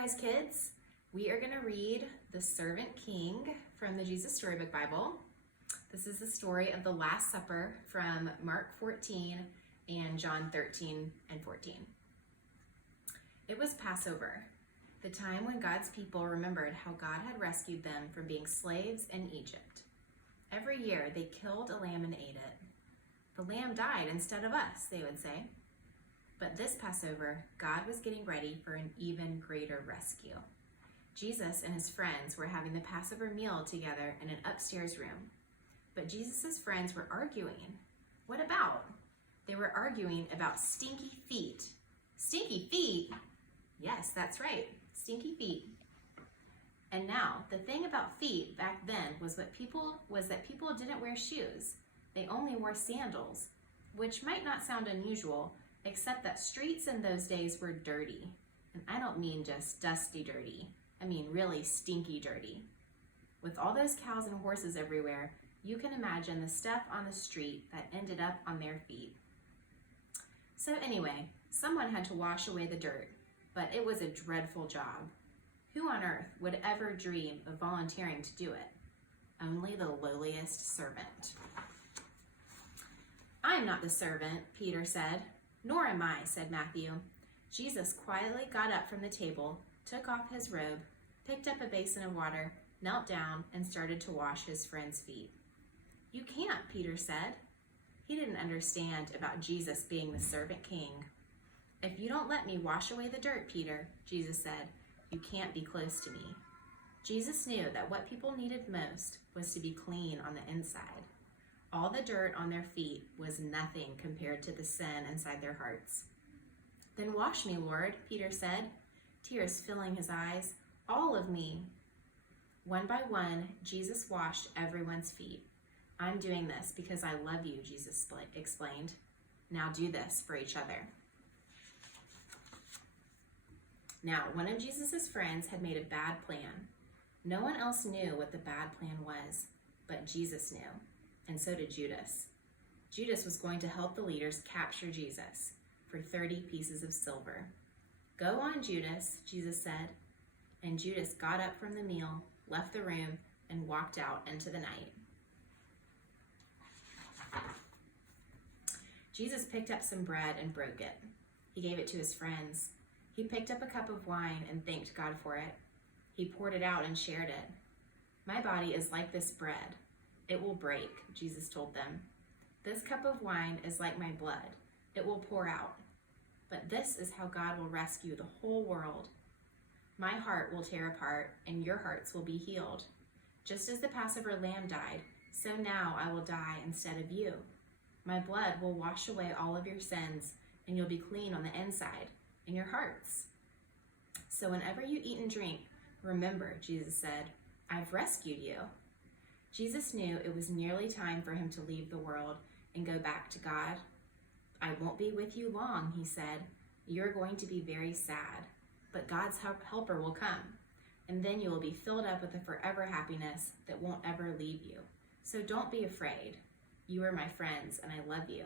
Rise Kids. We are going to read The Servant King from the Jesus Storybook Bible. This is the story of the Last Supper from Mark 14 and John 13 and 14. It was Passover, the time when God's people remembered how God had rescued them from being slaves in Egypt. Every year they killed a lamb and ate it. The lamb died instead of us, they would say. But this Passover, God was getting ready for an even greater rescue. Jesus and his friends were having the Passover meal together in an upstairs room. But Jesus' friends were arguing. What about? They were arguing about stinky feet. Stinky feet? Yes, that's right, stinky feet. And now, the thing about feet back then was that people didn't wear shoes. They only wore sandals, which might not sound unusual, except that streets in those days were dirty. And I don't mean just dusty dirty. I mean really stinky dirty. With all those cows and horses everywhere, you can imagine the stuff on the street that ended up on their feet. So anyway, someone had to wash away the dirt, but it was a dreadful job. Who on earth would ever dream of volunteering to do it? Only the lowliest servant. I'm not the servant, Peter said. Nor am I, said Matthew. Jesus quietly got up from the table, took off his robe, picked up a basin of water, knelt down, and started to wash his friend's feet. You can't, Peter said. He didn't understand about Jesus being the servant king. If you don't let me wash away the dirt, Peter, Jesus said, you can't be close to me. Jesus knew that what people needed most was to be clean on the inside. All the dirt on their feet was nothing compared to the sin inside their hearts. Then wash me, Lord, Peter said, tears filling his eyes. All of me. One by one, Jesus washed everyone's feet. I'm doing this because I love you, Jesus explained. Now do this for each other. Now, one of Jesus' friends had made a bad plan. No one else knew what the bad plan was, but Jesus knew. And so did Judas. Judas was going to help the leaders capture Jesus for 30 pieces of silver. Go on, Judas, Jesus said. And Judas got up from the meal, left the room, and walked out into the night. Jesus picked up some bread and broke it. He gave it to his friends. He picked up a cup of wine and thanked God for it. He poured it out and shared it. My body is like this bread. It will break, Jesus told them. This cup of wine is like my blood. It will pour out. But this is how God will rescue the whole world. My heart will tear apart, and your hearts will be healed. Just as the Passover lamb died, so now I will die instead of you. My blood will wash away all of your sins, and you'll be clean on the inside, in your hearts. So whenever you eat and drink, remember, Jesus said, I've rescued you. Jesus knew it was nearly time for him to leave the world and go back to God. I won't be with you long, he said. You're going to be very sad, but God's helper will come, and then you will be filled up with a forever happiness that won't ever leave you. So don't be afraid. You are my friends, and I love you.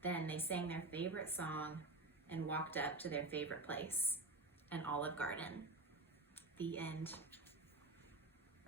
Then they sang their favorite song and walked up to their favorite place, an olive garden. The end.